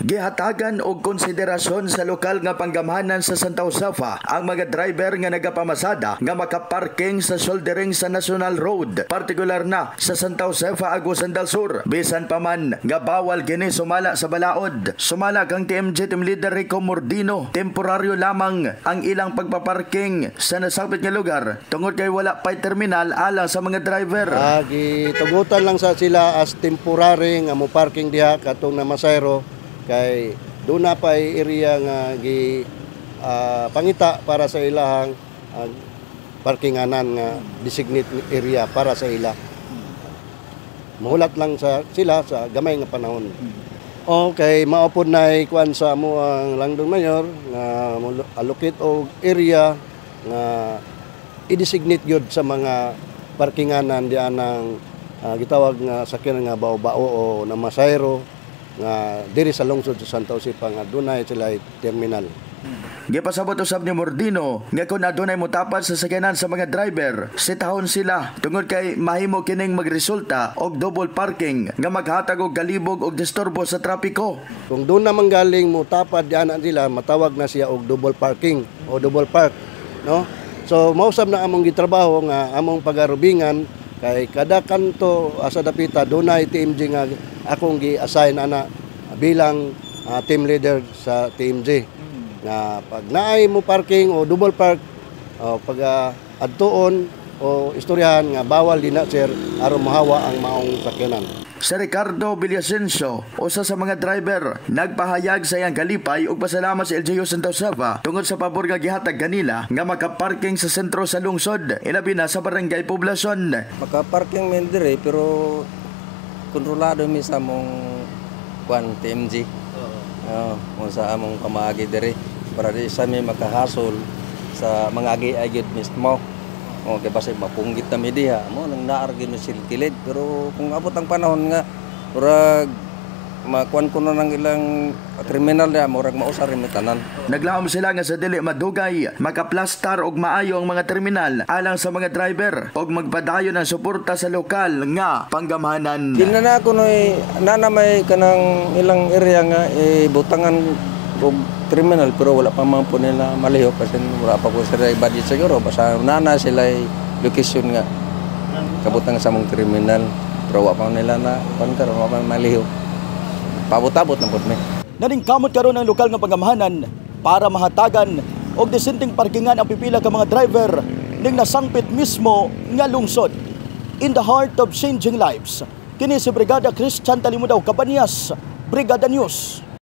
Gihatagan og konsiderasyon sa lokal nga panggamhanan sa Santa Josefa ang mga driver nga nagapamasada nga makaparking sa shouldering sa National Road, partikular na sa Santa Josefa, Agusan del Sur. Bisan pa man nga bawal kini sumala sa balaod. Sumala kang TMJ Team Leader Rico Mordino, temporaryo lamang ang ilang pagpaparking sa nasabit nga lugar tungod kay wala pay terminal alang sa mga driver. Gitugutan lang sa sila as temporary nga mo parking diha katong na Masayro. Kay doon na pa area nga pangita para sa ilahang parkinganan nga designate area para sa ila. Mahulat lang sila sa gamay nga panahon. Okay, maupod na ikuan sa mo ang Langdon Mayor nga allocate og area nga i-designate yun sa mga parkinganan diyan ng gitawag nga sakyan nga bao-bao o na Masayro nga diri sa lungsod sa Santa Josefa nga dunay sila terminal. Gipasabot usab ni Mordino nga kung adunay motapat sa sakyanan sa mga driver, sitahon sila tungod kay mahimo kining magresulta og double parking nga maghatag og galibog og disturbo sa trapiko. Kung doon naman galing motapat diana sila, matawag na siya og double parking o double park, no? So mausab na among gitrabaho nga among pagarubingan kay kada kanto asa dapita dunay TMJ nga akong gi-assign ana bilang team leader sa TMJ. Na pag naay mo parking o double park pag adtuon o istoryahan nga bawal din na sir aron mahawa ang maong sakyanan. Si Ricardo Villasencio, usa sa mga driver, nagpahayag sa iyang kalipay ug pasalamat sa LGU Santa Josefa tungod sa pabor nga gihatag kanila nga makaparking sa sentro sa lungsod, ilabi na sa barangay poblasyon. Makaparking men dire pero kontrolado mi sa mong kuan TMG. Kung sa among pamaagi dire para di sa mi makahasol sa mga agi-agit mismo. Kaya basta mapunggit na media mo nang naargin mo silkilid pero kung abot ang panahon nga murag makuan ko na ng ilang kriminal na murag mausar rin tanan. Naglaom sila nga sa dili madugay makaplastar og maayo ang mga terminal alang sa mga driver og magpadayon ng suporta sa lokal nga panggamhanan. Dinana ko noy nana may kanang ilang area nga butangan og terminal pero wala pa man po nila malihok kasi wala pa po sila budget siguro basta nana sila location nga kabutang sa mong terminal pero wala pa nila na konter wala pa malihok pabot-abot na po mi. Naning kamot karon ang lokal nga panggamhanan para mahatagan og disenteng parkingan ang pipila ka mga driver ning nasangpit mismo nga lungsod. In the heart of changing lives, kini si Brigada Christian Talimudaw Cabañas, Brigada News.